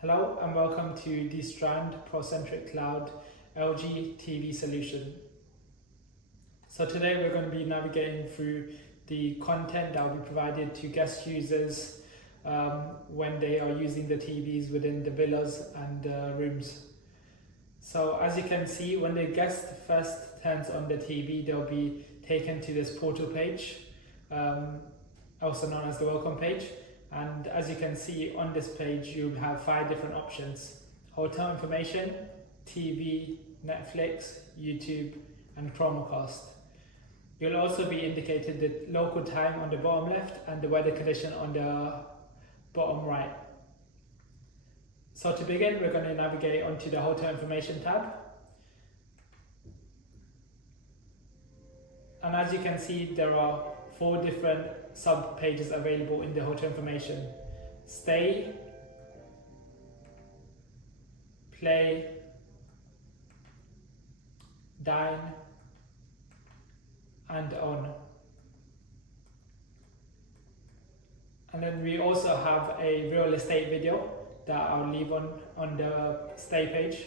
Hello and welcome to the Strand ProCentric Cloud LG TV solution. So today we're going to be navigating through the content that will be provided to guest users when they are using the TVs within the villas and rooms. So as you can see, when the guest first turns on the TV, they'll be taken to this portal page, also known as the welcome page. And as you can see on this page, you have 5 different options: hotel information, TV, Netflix, YouTube, and Chromecast. You'll also be indicated the local time on the bottom left and the weather condition on the bottom right. So to begin, we're going to navigate onto the hotel information tab. And as you can see, there are 4 different sub-pages available in the hotel information: stay, play, dine, and own. And then we also have a real estate video that I'll leave on the stay page.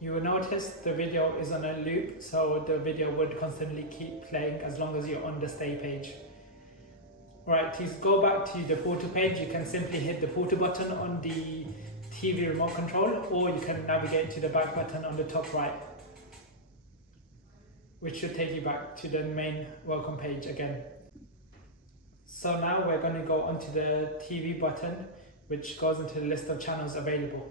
You will notice the video is on a loop, so the video would constantly keep playing as long as you're on the stay page. Right, to go back to the portal page, you can simply hit the portal button on the TV remote control, or you can navigate to the back button on the top right, which should take you back to the main welcome page again. So now we're going to go onto the TV button, which goes into the list of channels available.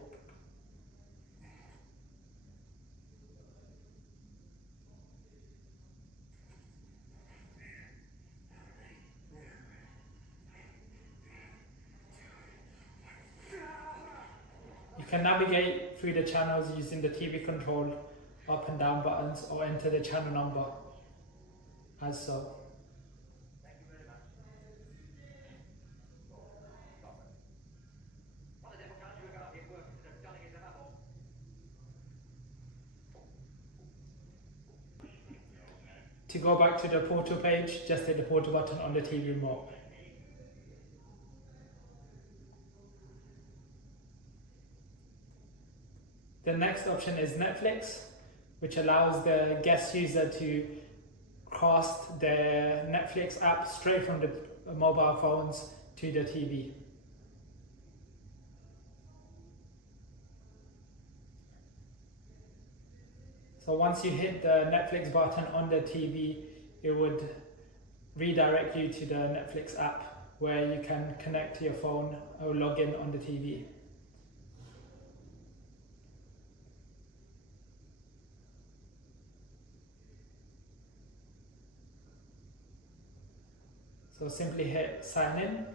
You can navigate through the channels using the TV control up and down buttons, or enter the channel number as so. To go back to the portal page, just hit the portal button on the TV remote. The next option is Netflix. which allows the guest user to cast their Netflix app straight from the mobile phones to the TV. So once you hit the Netflix button on the TV, it would redirect you to the Netflix app where you can connect to your phone or log in on the TV. So simply hit sign in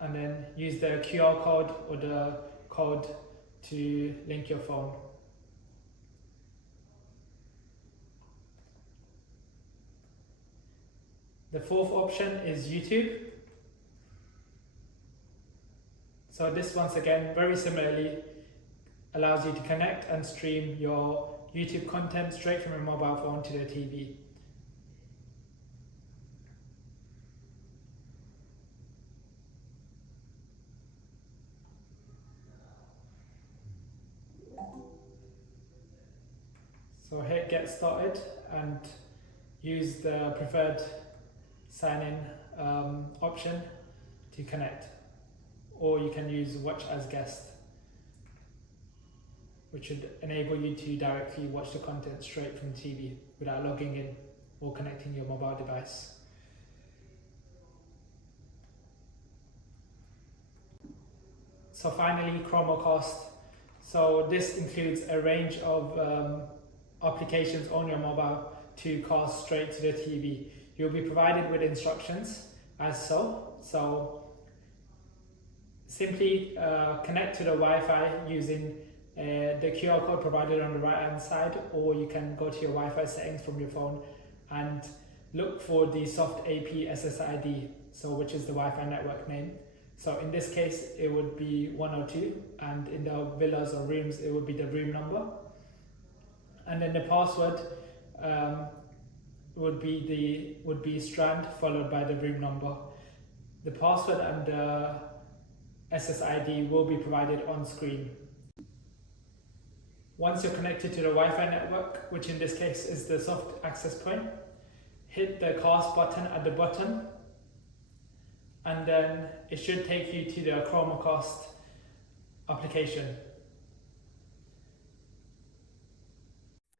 and then use the QR code or the code to link your phone. The fourth option is YouTube. So this once again, very similarly, allows you to connect and stream your YouTube content straight from your mobile phone to the TV. So hit get started and use the preferred sign in option to connect, or you can use watch as guest, which should enable you to directly watch the content straight from the TV without logging in or connecting your mobile device. So finally, Chromecast. So this includes a range of applications on your mobile to cast straight to the TV. You'll be provided with instructions as so simply connect to the Wi-Fi using the QR code provided on the right hand side, or you can go to your Wi-Fi settings from your phone and look for the soft AP SSID, so which is the Wi-Fi network name. So in this case it would be 102, and in the villas or rooms it would be the room number, and then the password would be Strand followed by the room number. The password and the SSID will be provided on screen. Once you're connected to the Wi-Fi network, which in this case is the soft access point, hit the cast button at the bottom, and then it should take you to the Chromecast application.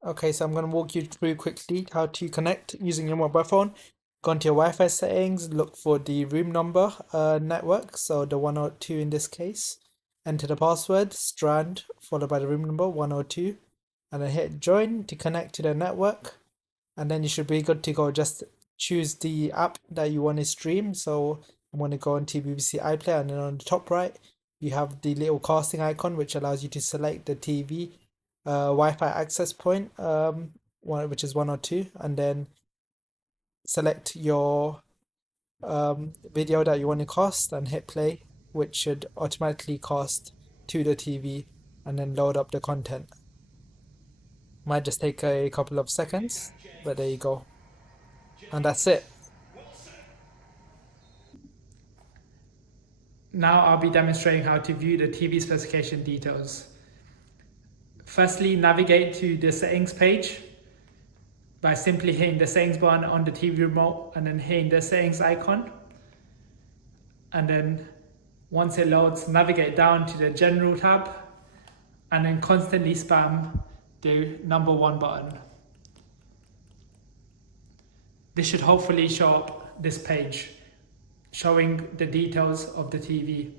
Okay, so I'm going to walk you through quickly how to connect using your mobile phone. Go into your Wi-Fi settings, look for the room number network, so the 102 in this case. Enter the password, Strand, followed by the room number 102, and then hit join to connect to the network. And then you should be good to go. Just choose the app that you want to stream. So I'm going to go into BBC iPlayer, and then on the top right, you have the little casting icon, which allows you to select the TV Wi-Fi access point, which is 102, and then select your video that you want to cast and hit play, which should automatically cast to the TV and then load up the content. Might just take a couple of seconds, but there you go. And that's it. Now I'll be demonstrating how to view the TV specification details. Firstly, navigate to the settings page by simply hitting the settings button on the TV remote and then hitting the settings icon. And then once it loads, navigate down to the general tab and then constantly spam the number 1 button. This should hopefully show up this page showing the details of the TV.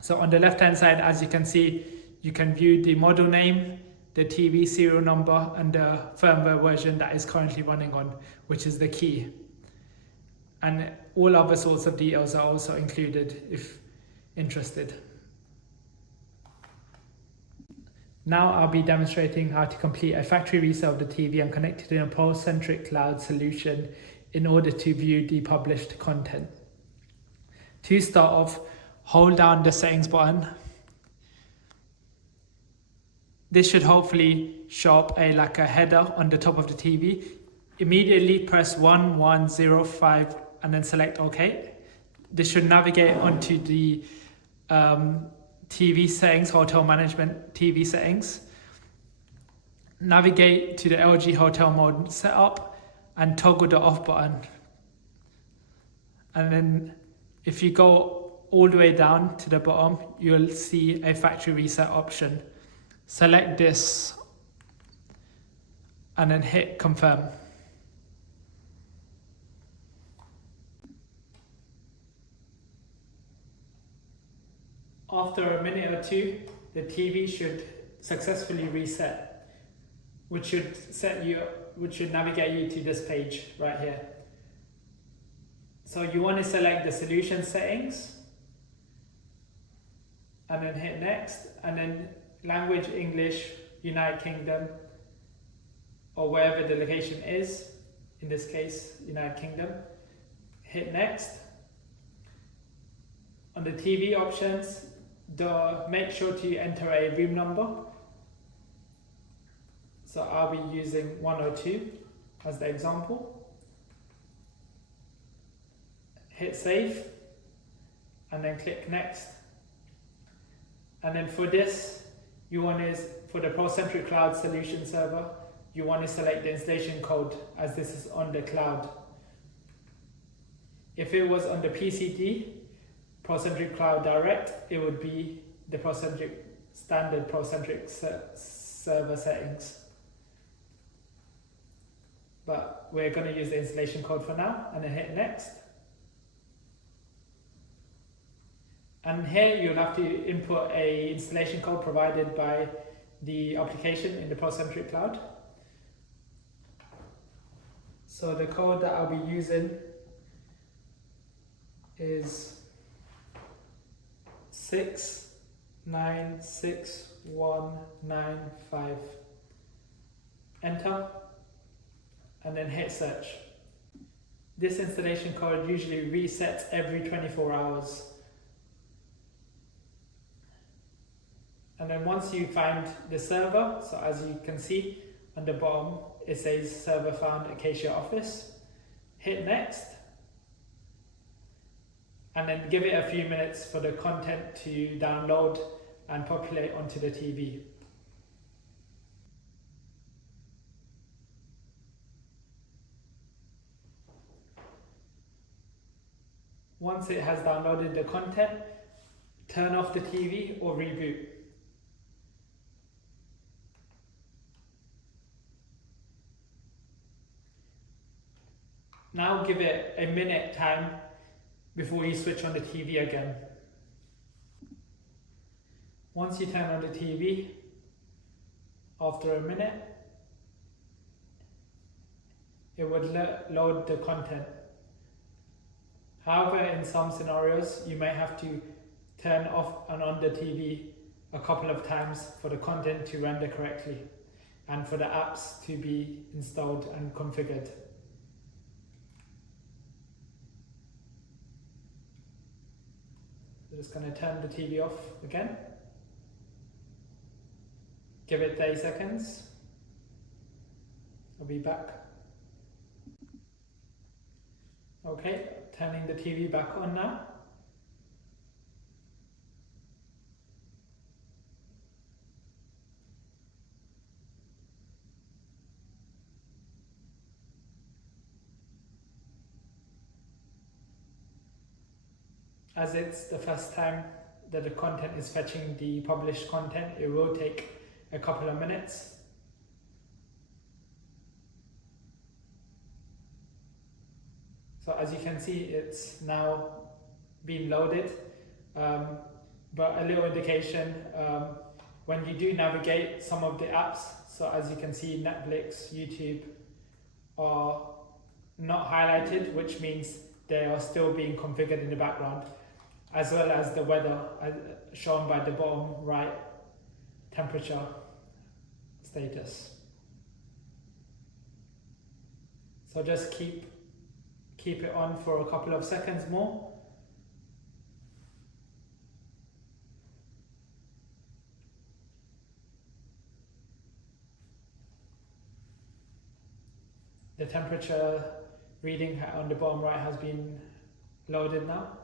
So on the left hand side, as you can see, you can view the model name, the TV serial number, and the firmware version that is currently running on, which is the key. And all other sorts of details are also included if interested. Now I'll be demonstrating how to complete a factory reset of the TV and connect it in a ProCentric cloud solution in order to view the published content. To start off, hold down the settings button. This should hopefully show up like a header on the top of the TV. Immediately press 1105 and then select OK. This should navigate onto the TV settings, hotel management TV settings. navigate to the LG hotel mode setup and toggle the off button. And then if you go all the way down to the bottom, you'll see a factory reset option. Select this and then hit confirm. After a minute or two, the TV should successfully reset, which should navigate you to this page right here. So you want to select the solution settings and then hit next, and then language English, United Kingdom, or wherever the location is, in this case United Kingdom. Hit next. On the TV options, make sure to enter a room number. So I'll be using 102 as the example. Hit save and then click next. And then for this, for the ProCentric Cloud Solution Server, you want to select the installation code, as this is on the cloud. If it was on the PCD, ProCentric Cloud Direct, it would be the standard ProCentric server settings. But we're going to use the installation code for now, and then hit next. And here you'll have to input a installation code provided by the application in the ProCentric Cloud. So the code that I'll be using is 696195. Enter and then hit search. This installation code usually resets every 24 hours. And then once you find the server, so as you can see on the bottom, it says server found Acacia Office. Hit next. And then give it a few minutes for the content to download and populate onto the TV. Once it has downloaded the content, turn off the TV or reboot. Now give it a minute time before you switch on the TV again. Once you turn on the TV, after a minute, it would load the content. However, in some scenarios, you may have to turn off and on the TV a couple of times for the content to render correctly and for the apps to be installed and configured. I'm just going to turn the TV off again. Give it 30 seconds. I'll be back. Okay, turning the TV back on now. As it's the first time that the content is fetching the published content, it will take a couple of minutes. So as you can see, it's now been loaded, but a little indication, when you do navigate some of the apps, so as you can see, Netflix, YouTube are not highlighted, which means they are still being configured in the background, as well as the weather shown by the bottom right temperature status. So just keep it on for a couple of seconds more. The temperature reading on the bottom right has been loaded now,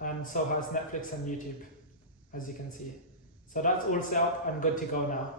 and so has Netflix and YouTube, as you can see. So that's all set up and good to go now.